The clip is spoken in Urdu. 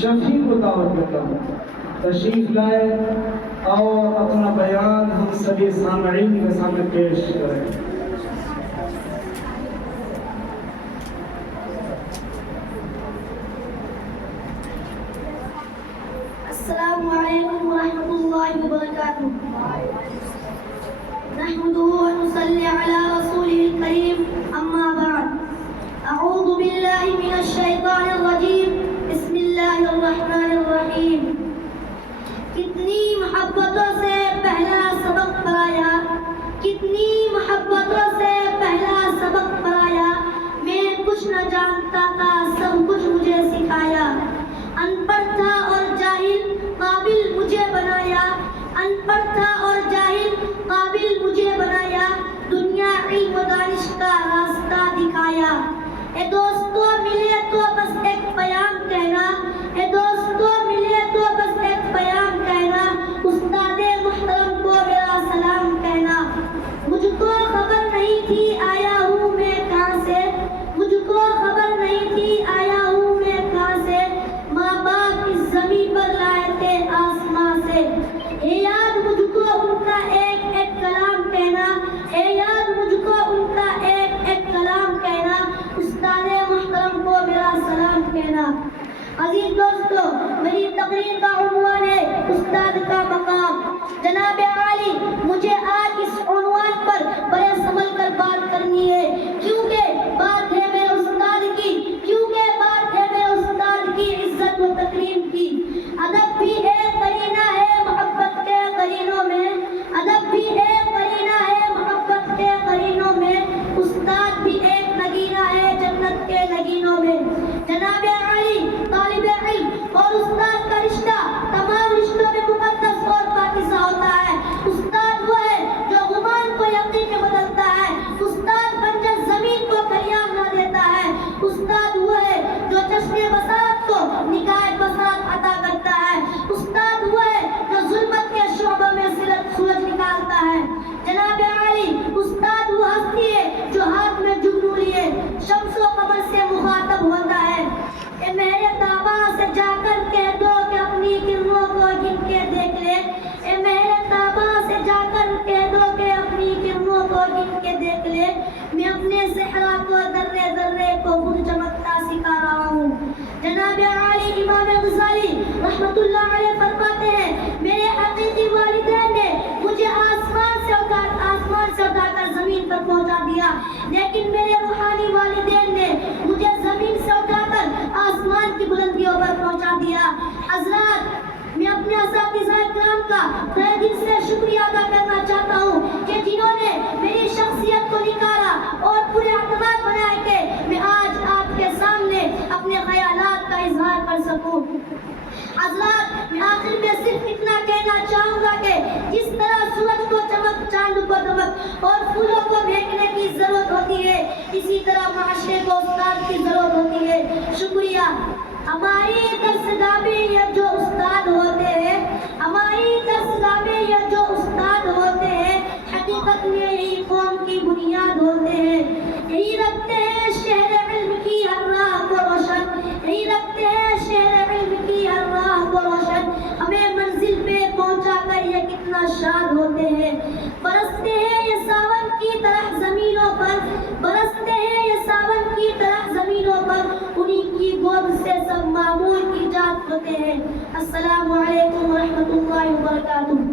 شفیع کو دعوت کرتا ہوں تشریف لائے اور اپنا بیان ہم سبھی سامعین کے سامنے پیش کریں۔ السلام علیکم ورحمۃ اللہ وبرکاتہ۔ نحمده ونصلي على رسوله الكريم اما بعد اعوذ باللہ من الشیطان الرجیم بسم اللہ الرحمن الرحیم۔ کتنی محبتوں سے پہلا سبق پڑھایا، کتنی محبتوں سے پہلا سبق پڑھایا، میں کچھ نہ جانتا تھا سب کچھ مجھے سکھایا، ان پڑھ تھا اور جاہل قابل مجھے بنایا، ان پڑھ تھا اور جاہل قابل مجھے بنایا، دنیا علم و دانش کا راستہ دکھایا۔ اے دوستو ملے تو بس ایک پیام کہنا، اے دوستو ملے تو بس ایک پیام کہنا، استاد محترم کو میرا سلام کہنا۔ مجھ کو خبر نہیں تھی آیا ہوں میں کہاں سے، مجھ کو خبر نہیں تھی آیا ہوں میں کہاں سے، ماں باپ اس زمین پر لائے تھے آسمان سے۔ اے یاد مجھ کو ان کا ایک ایک کلام کہنا، اے یاد مجھ کو ان کا ایک ایک کلام کہنا، استاد محترم کو میرا سلام کہنا۔ عزیز دوستو، میری تقریر کا عنوان ہے استاد کا مقام۔ جناب عالی، مجھے آج اس عنوان پر بڑے سنبھل کر بات کرنی ہے، کیونکہ بات ہے میرے استاد کی، کیونکہ بات ہے میرے استاد کی عزت و تکریم کی۔ ادب بھی ایک قرینہ ہے محبت کے قرینوں میں، ادب بھی ایک قرینہ ہے محبت کے قرینوں میں، استاد بھی ایک نگینہ ہے جنت کے نگینوں میں۔ جناب عالی، طالب علم اور استاد کا رشتہ تمام رشتوں میں مقدس اور پاکیزہ ہوتا ہے۔ استاد وہ ہے جو غمان کو یقین میں بدلتا ہے، استاد بنجر زمین کو کلیاں بنا دیتا ہے، استاد وہ ہے جو چشم بصارت کو نگاہ بصارت عطا کرتا ہے، استاد وہ ہے جو ظلمت کے شعبوں میں سورج نکالتا ہے۔ جناب عالی، استاد وہ ہستی ہے جو ہاتھ میں جگنو لیے شمس و قمر سے مخاطب ہوتا ہے۔ اے میرے تابا سے جا کر کہہ دو کہ اپنی کرنوں کو گن کے دیکھ لے، اے میرے تابا سے جا کر کہہ دو کہ اپنی کرنوں کو گن کے دیکھ لے، میں اپنے صحرا کو ذرے ذرے کو خود چمکتا سکھا رہا ہوں۔ جناب عالی امام غزالی رحمت اللہ علیہ فرماتے ہیں، میرے حقیقی والدین نے مجھے آسمان سے اٹھا کر زمین پر پہنچا دیا، لیکن میرے روحانی والدین نے مجھے زمین سے اٹھا کر آسمان کی بلندیوں پر پہنچا دیا۔ حضرات، میں اپنے اساتذہ کرام کا تہہ دل سے شکریہ ادا کرنا چاہتا ہوں کہ جنہوں نے میری شخصیت کو نکھارا اور پورے اعتماد بنائے کہ میں آج آپ کے سامنے اپنے خیالات کا اظہار کر سکوں۔ حضرات، میں آخر میں صرف اتنا کہنا چاہوں گا کہ جس طرح سورج کو چمک، چاند کو دمک اور پھولوں کو بہکنے کی ضرورت ہوتی ہے، اسی طرح معاشرے کو استاد کی ضرورت ہوتی ہے۔ شکریہ۔ ہماری درسگاہ میں یہ جو استاد ہوتے ہیں، ہماری درسگاہ میں یہ جو استاد ہوتے ہیں، حقیقت میں یہی قوم کی بنیاد ہوتے ہیں، یہی رکھتے ہیں شہر علم کی ہر راہ کو روشن، یہی رکھتے ہیں شہر علم کی ہر راہ کو روشن، ہمیں منزل پہ پہنچا کر یہ کتنا شاد ہوتے ہیں۔ برستے ہیں یہ ساون کی طرح زمینوں پر، برستے ہیں یہ ساون کی طرح زمینوں پر، انہیں کی گود سے سب معمول ایجاد ہوتے ہیں۔ السلام علیکم ورحمۃ اللہ وبرکاتہ۔